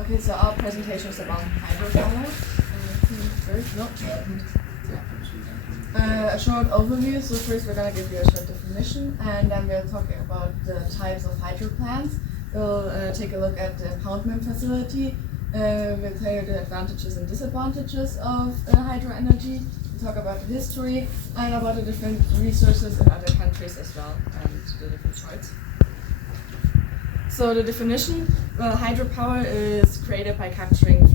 Okay, so our presentation is about hydropower. A short overview. So first we're going to give you a short definition, and then we'll talk about the types of hydro plants. We'll take a look at the impoundment facility. We'll tell you the advantages and disadvantages of hydro energy. We'll talk about the history and about the different resources in other countries as well, and the different charts. So the definition, hydropower is created by capturing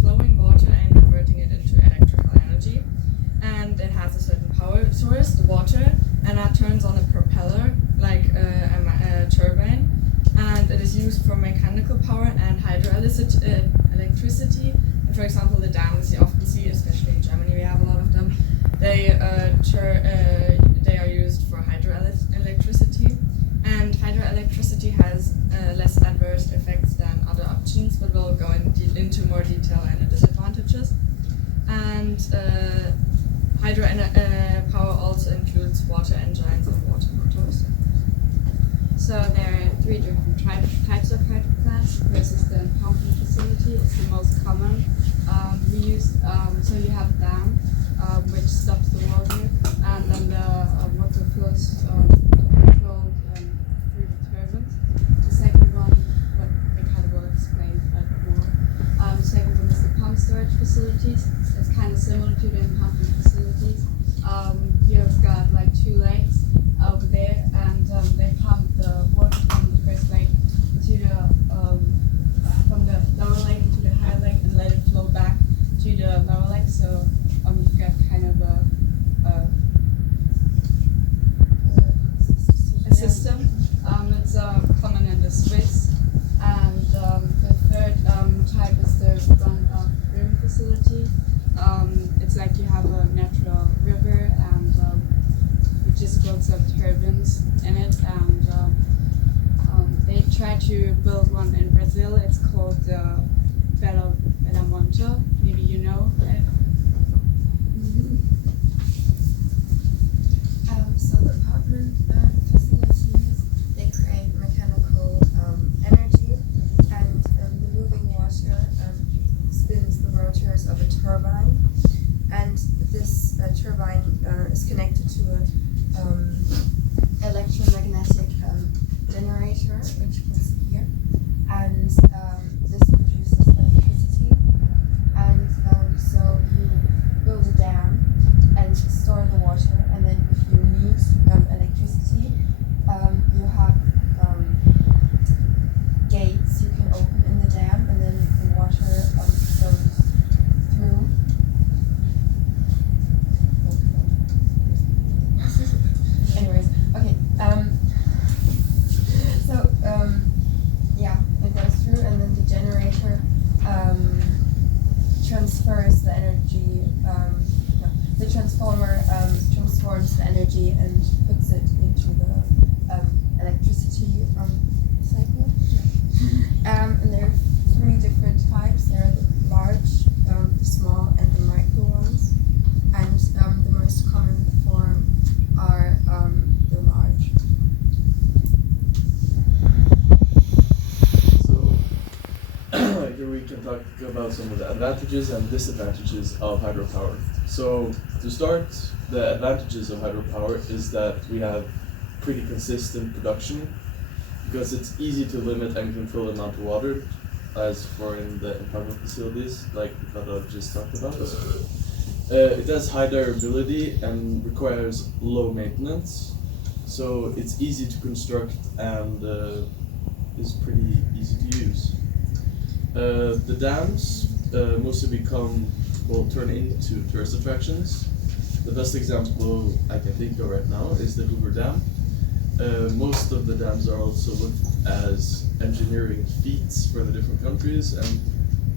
flowing water and converting it into electrical energy. And it has a certain power source, the water, and that turns on a propeller, like a turbine. And it is used for mechanical power and hydroelectricity. And for example, the dams you often see, especially in Germany, we have a lot of them. They are used for hydroelectricity. And hydroelectricity has less adverse effects than other options, but we'll go into more detail and the disadvantages. And hydropower also includes water engines and water motors. So there are three different types of hydro plants. First is the impoundment facility. It's the most common. We use so you have a dam which stops the water, and then the water flows controlled through the turbines. The second one, what Ricardo will explain a bit more. The second one is the pump storage facilities. It's kind of similar to the impoundment facilities. You've got like two legs over there, and they pump the water from the first leg to the from the lower leg to the higher leg and let it flow back to the lower leg. So you've got kind of a system. It's common in the Swiss. And the third type is the run-of-river facility. It's like you have a natural river, and you just build some turbines in it, and they try to build one in Brazil. It's called the Belo Monte. Maybe you know it. So the impoundment facilities, they create mechanical energy, and the moving water spins the rotors of a turbine, and this turbine is connected to a electromagnetic generator, which you can see here, and this produces electricity. And so you build a dam and store the water, and then if you need electricity, you have gates you can open in the dam, and then the water goes through. Anyways, okay. Yeah, it goes through, and then the generator transfers the energy. The transformer transforms the energy and puts it into the electricity cycle. And there are three different types. There are the large, the small, and the micro ones. And the most common form are the large. So here we can talk about some of the advantages and disadvantages of hydropower. So to start, the advantages of hydropower is that we have pretty consistent production, because it's easy to limit and control the amount of water, as for in the impoundment facilities, like Ricardo just talked about. It has high durability and requires low maintenance, so it's easy to construct and is pretty easy to use. The dams mostly turn into tourist attractions. The best example I can think of right now is the Hoover Dam. Most of the dams are also looked as engineering feats for the different countries and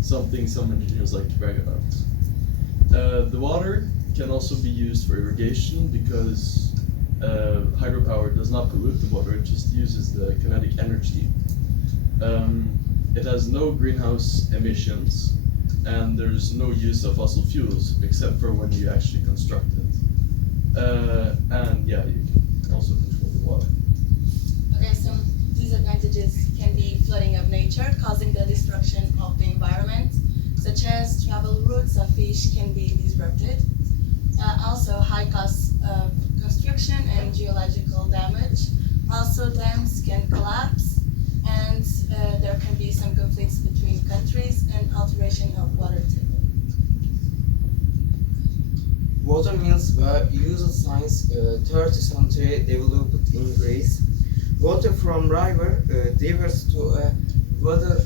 something some engineers like to brag about. The water can also be used for irrigation because hydropower does not pollute the water, it just uses the kinetic energy. It has no greenhouse emissions and there's no use of fossil fuels except for when you actually construct it. And yeah, you can also control the water. Okay, some disadvantages can be flooding of nature, causing the destruction of the environment, such as travel routes of fish can be disrupted. Also, high costs of construction and geological damage. Also, dams can collapse, and there can be some conflicts between countries and alteration of water table. Water mills were used since 30th century, developed in Greece. Water from river diverts to a water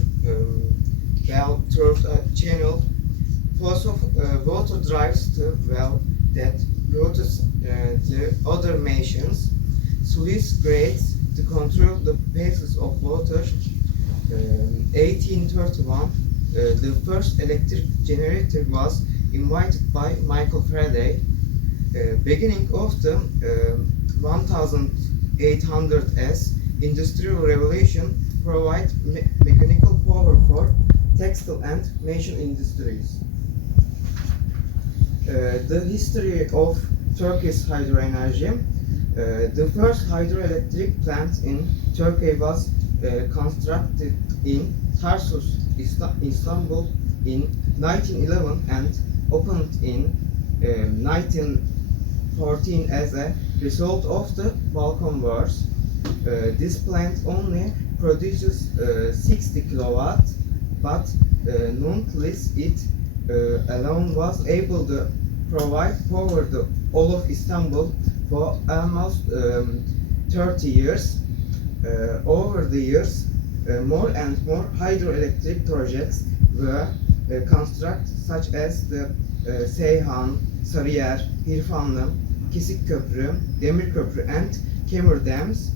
well through a channel. Flow of water drives the well that routs the other nations. Sluice grades to control the passes of water. 1831, the first electric generator was invented by Michael Faraday. Beginning of the 1800s, Industrial Revolution provided mechanical power for textile and machine industries. The history of Turkish hydroenergy. The first hydroelectric plant in Turkey was constructed in Tarsus, Istanbul in 1911 and opened in 1914 as a result of the Balkan Wars. This plant only produces 60 kilowatt, but nonetheless it alone was able to provide power to all of Istanbul for almost 30 years. Over the years, more and more hydroelectric projects were constructed, such as the Seyhan, Sarıyer, Hirfanlı, Kesik Köprü, Demir Köprü, and Kemur dams.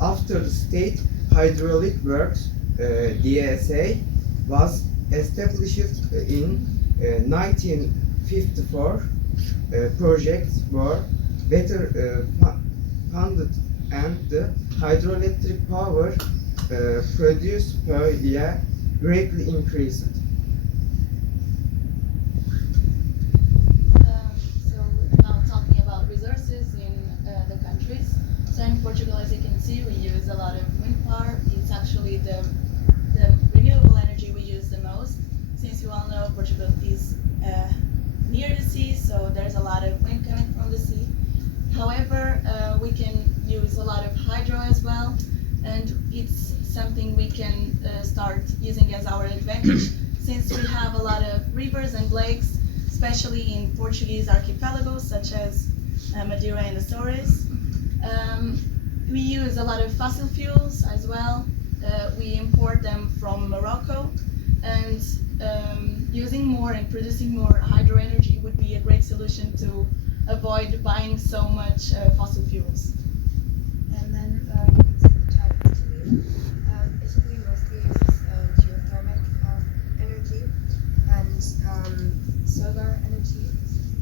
After the State Hydraulic Works (DSA) was established in 1954, projects were better funded and the hydroelectric power produced per year greatly increased. So now talking about resources in the countries. So in Portugal, as you can see, we use a lot of wind power. It's actually the renewable energy we use the most. Since you all know, Portugal is near the sea, so there's a lot of wind coming from the sea. However, we can use a lot of hydro as well, and it's something we can start using as our advantage since we have a lot of rivers and lakes, especially in Portuguese archipelagos such as Madeira and Azores. We use a lot of fossil fuels as well. We import them from Morocco, and using more and producing more hydro energy would be a great solution to avoid buying so much fossil fuels. And then you can see the type of Italy. Italy mostly uses geothermal energy and solar energy.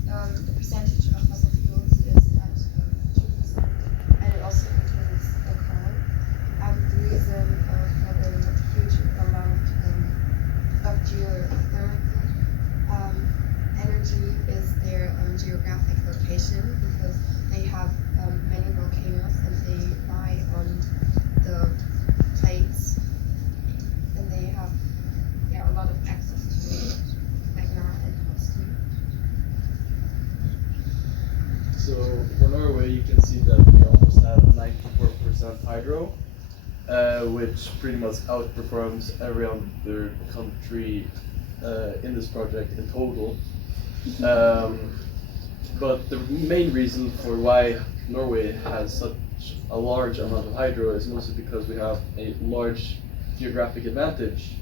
The percentage of fossil fuels is at 2%, and it also includes the coal. The reason for the huge amount of geothermal energy is their geographic location, because they have many volcanoes and they lie on the plates, and they have a lot of access to magma and oxygen. So for Norway, you can see that we almost have 94% hydro, which pretty much outperforms every other country in this project in total. But the main reason for why Norway has such a large amount of hydro is mostly because we have a large geographic advantage.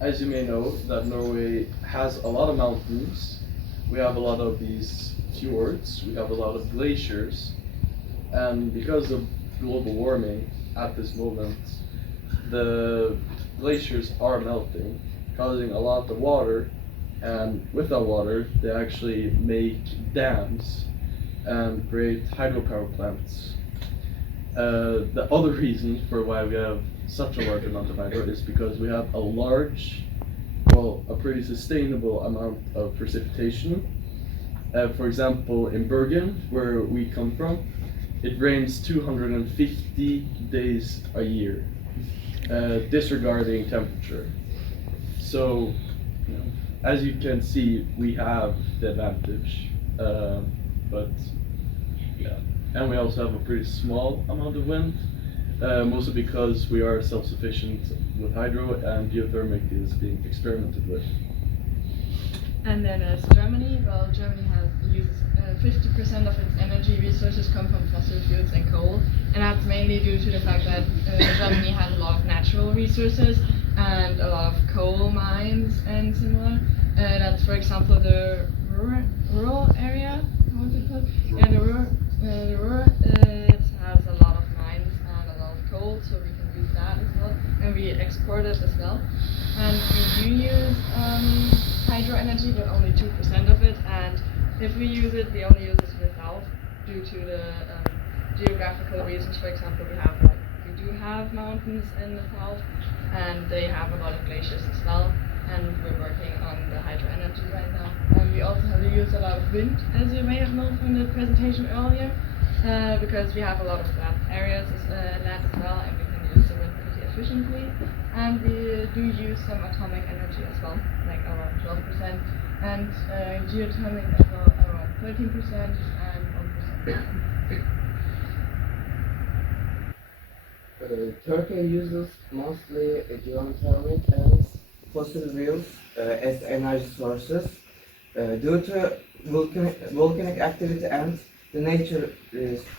As you may know, that Norway has a lot of mountains. We have a lot of these fjords, we have a lot of glaciers, and because of global warming at this moment, the glaciers are melting, causing a lot of water, and with that water, they actually make dams and create hydropower plants. The other reason for why we have such a large amount of hydro is because we have a pretty sustainable amount of precipitation. For example, in Bergen, where we come from, it rains 250 days a year, disregarding temperature. So, as you can see, we have the advantage, but yeah, and we also have a pretty small amount of wind, mostly because we are self-sufficient with hydro and geothermic is being experimented with. And then as Germany, well, Germany uses 50% of its energy resources come from fossil fuels and coal, and that's mainly due to the fact that Germany has a lot of natural resources and a lot of coal mines and similar. That's, for example, the rural area. How is it called? Yeah, the rural it has a lot of mines and a lot of coal, so we can use that as well, and we export it as well. And we do use hydro energy, but only 2% of it. And if we use it, we only use it to the south due to the geographical reasons. For example, we do have mountains in the south, and they have a lot of glaciers as well. And we're working on the hydro energy right now. And we also have to use a lot of wind, as you may have known from the presentation earlier, because we have a lot of flat areas land as well, and we can use the wind pretty efficiently. And we do use some atomic energy as well, like around 12%, and geothermic as well, around 13% and 1%. Turkey uses mostly geothermic and fossil fuels as energy sources due to volcanic activity and the nature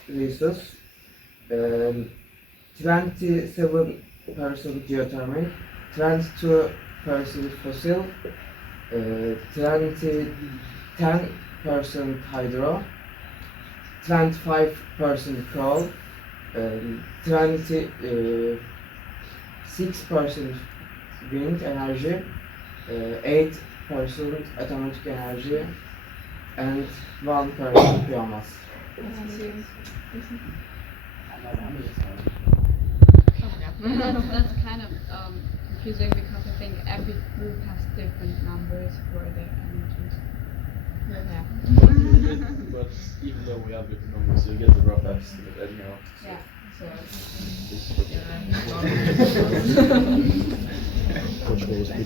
resource. 27% geothermal, 22% fossil, 10% hydro, 25% coal, 26% wind energy, 8% atomic energy, and 1% biomass. That's kind of confusing because I think every group has different numbers for their energies. Yeah. But even though we have different numbers, you get the rough estimate anyhow. Yeah. So It's okay. yeah.